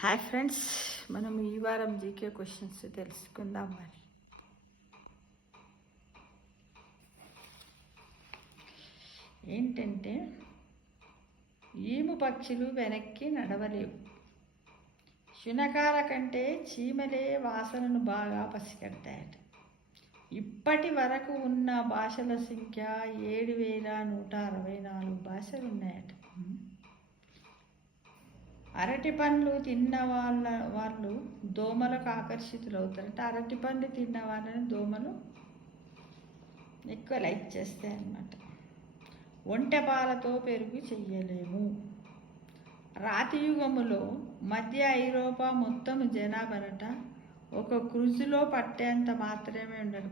Hi friends, మనం ఈ వారం జీకే క్వశ్చన్స్ తెలుసుకుందాం. మరి ఏంటంటే, ఈము పక్షులు వెనక్కి నడవలేవు. శునకాల కంటే చీమలే వాసనను బాగా పసిగడతాయట. ఇప్పటి వరకు ఉన్న భాషల సంఖ్య 7,164 భాషలు ఉన్నాయట. అరటి పండ్లు తిన్న వాళ్ళు దోమలకు ఆకర్షితులవుతారంటే అరటి పండు తిన్న వాళ్ళని దోమలు ఎక్కువ లైక్ చేస్తాయి అన్నమాట. ఒంటె పాలతో పెరుగు చెయ్యలేము. రాతి యుగములో మధ్య ఐరోపా మొత్తం జనాభానట ఒక క్రూజులో పట్టేంత మాత్రమే ఉండదు.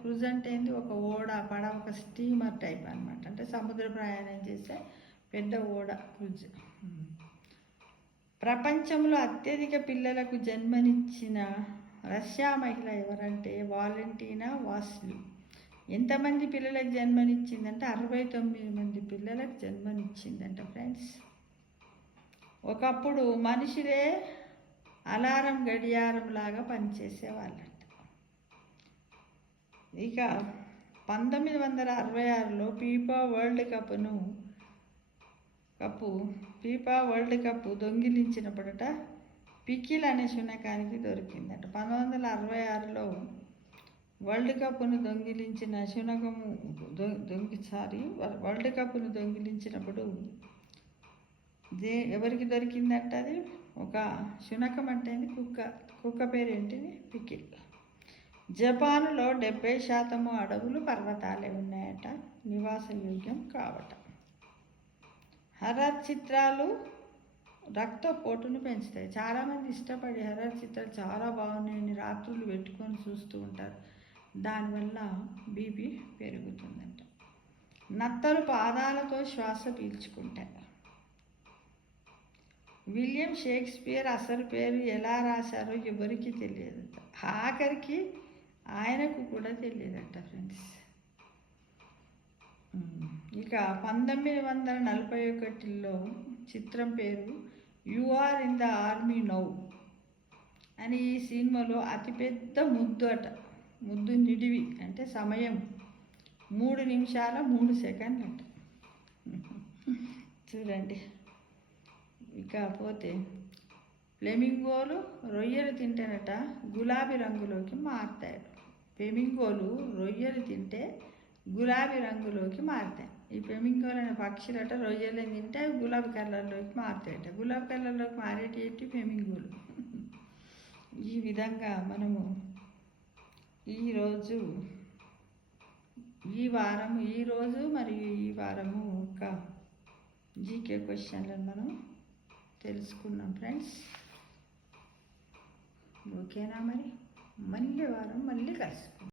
క్రూజ్ అంటే ఏంటి? ఒక ఓడ, పడవ, ఒక స్టీమర్ టైప్ అనమాట. అంటే సముద్ర ప్రయాణం చేసే పెద్ద ఓడ క్రూజ్. ప్రపంచంలో అత్యధిక పిల్లలకు జన్మనిచ్చిన రష్యా మహిళ ఎవరంటే వాలెంటీనా వాసిల్యూ. ఎంతమంది పిల్లలకు జన్మనిచ్చిందంటే 69 మంది పిల్లలకు జన్మనిచ్చిందంట ఫ్రెండ్స్. ఒకప్పుడు మనుషులే అలారం గడియారం లాగా పనిచేసేవాళ్ళంట. ఇక 1966లో ఫీఫా వరల్డ్ కప్ దొంగిలించినప్పుడట పికిల్ అనే శునకానికి దొరికిందట. 1966లో వరల్డ్ కప్ను దొంగిలించిన శునకము వరల్డ్ కప్ను దొంగిలించినప్పుడు ఎవరికి దొరికిందట? అది ఒక శునకం అంటే కుక్క పేరు ఏంటిది? పికిల్. జపాన్లో 70% అడవులు పర్వతాలే ఉన్నాయట, నివాసయోగ్యం కావట. హర్రర్ చిత్రాలు రక్తపోటును పెంచుతాయి. చాలామంది ఇష్టపడి హర్రర్ చిత్రాలు చాలా బాగున్నాయని రాత్రులు పెట్టుకొని చూస్తూ ఉంటారు. దానివల్ల బీపీ పెరుగుతుందంట. నత్తలు పాదాలతో శ్వాస పీల్చుకుంటాయి. విలియం షేక్స్పియర్ అసలు పేరు ఎలా రాశారో ఎవరికి తెలియదట. ఆఖరికి ఆయనకు కూడా తెలియదట ఫ్రెండ్స్. ఇక 1941లో చిత్రం పేరు you are in the army now అని. ఈ సినిమాలో అతిపెద్ద ముద్దు నిడివి అంటే సమయం 3 నిమిషాల 3 సెకండ్లు అంట. చూడండి. ఇకపోతే ఫ్లెమింగోలు రొయ్యలు తింటేనట గులాబీ రంగులోకి మారుతాయి. ఫ్లెమింగోలు రొయ్యలు తింటే గులాబీ రంగులోకి మారుతాయి. ఈ ఫ్లెమింగోలు అనే పక్షులట రొయ్యలను తింటే గులాబీ కలర్లోకి మారుతాయట. గులాబీ కలర్లోకి మారేటి ఫ్లెమింగోలు. ఈ విధంగా మనము ఈరోజు మరియు ఈ వారము ఒక జీకే క్వశ్చన్లను మనం తెలుసుకున్నాం ఫ్రెండ్స్. ఓకేనా? మరి మళ్ళీ వారం మళ్ళీ కలుసుకుందాం.